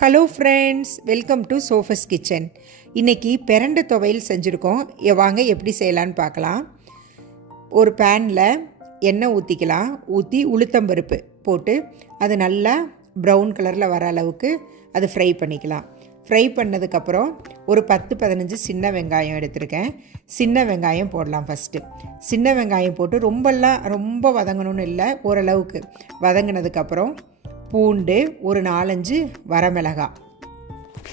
Hello friends, welcome to Sofas kitchen. இன்றைக்கி பிரண்டை துவையல் செஞ்சுருக்கோம். வாங்க எப்படி செய்யலான்னு பார்க்கலாம். ஒரு பேனில் எண்ணெய் ஊற்றிக்கலாம். ஊற்றி உளுத்தம்பருப்பு போட்டு அது நல்லா ப்ரௌன் கலரில் வர அளவுக்கு அது ஃப்ரை பண்ணிக்கலாம். ஃப்ரை பண்ணதுக்கப்புறம் ஒரு 10-15 சின்ன வெங்காயம் எடுத்திருக்கேன். சின்ன வெங்காயம் போடலாம். ஃபஸ்ட்டு சின்ன வெங்காயம் போட்டு ரொம்ப வதங்கணும்னு இல்லை, ஓரளவுக்கு வதங்கினதுக்கப்புறம் பூண்டு ஒரு 4-5 வரமிளகாய்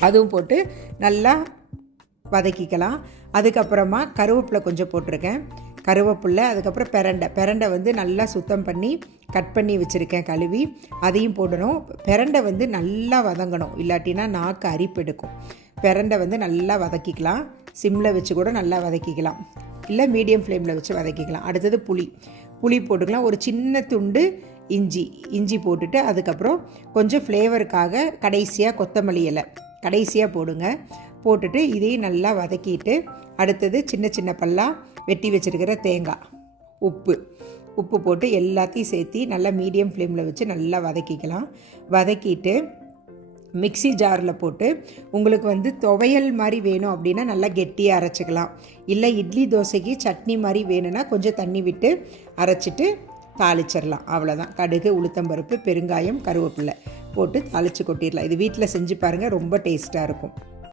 அதுவும் போட்டு நல்லா வதக்கிக்கலாம். அதுக்கப்புறமா கருவேப்பிலை கொஞ்சம் போட்டிருக்கேன். கருவேப்பிலை, அதுக்கப்புறம் பிரண்டை வந்து நல்லா சுத்தம் பண்ணி கட் பண்ணி வச்சுருக்கேன், கழுவி. அதையும் போடணும். பிரண்டை வந்து நல்லா வதங்கணும், இல்லாட்டினா நாக்கு அரிப்பெடுக்கும். பிரண்டை வந்து நல்லா வதக்கிக்கலாம். சிம்மில் வச்சு கூட நல்லா வதக்கிக்கலாம், இல்லை மீடியம் ஃப்ளேமில் வச்சு வதக்கிக்கலாம். அடுத்தது புளி போட்டுக்கலாம். ஒரு சின்ன துண்டு இஞ்சி போட்டுட்டு, அதுக்கப்புறம் கொஞ்சம் ஃப்ளேவருக்காக கடைசியாக கொத்தமல்லி இலை கடைசியாக போடுங்க. போட்டுட்டு இதையும் நல்லா வதக்கிட்டு, அடுத்தது சின்ன பல்லாக வெட்டி வச்சுருக்கிற தேங்காய், உப்பு போட்டு எல்லாத்தையும் சேர்த்து நல்லா மீடியம் ஃப்ளேமில் வச்சு நல்லா வதக்கிக்கலாம். வதக்கிட்டு மிக்ஸி ஜாரில் போட்டு, உங்களுக்கு வந்து துவையல் மாதிரி வேணும் அப்படின்னா நல்லா கெட்டியாக அரைச்சிக்கலாம். இல்லை இட்லி தோசைக்கு சட்னி மாதிரி வேணும்னா கொஞ்சம் தண்ணி விட்டு அரைச்சிட்டு தாளிச்சிடலாம். அவ்வளோதான். கடுகு, உளுத்தம்பருப்பு, பெருங்காயம், கருவேப்பிலை போட்டு தாளித்து கொட்டிடலாம். இது வீட்டில் செஞ்சு பாருங்கள், ரொம்ப டேஸ்ட்டாக இருக்கும்.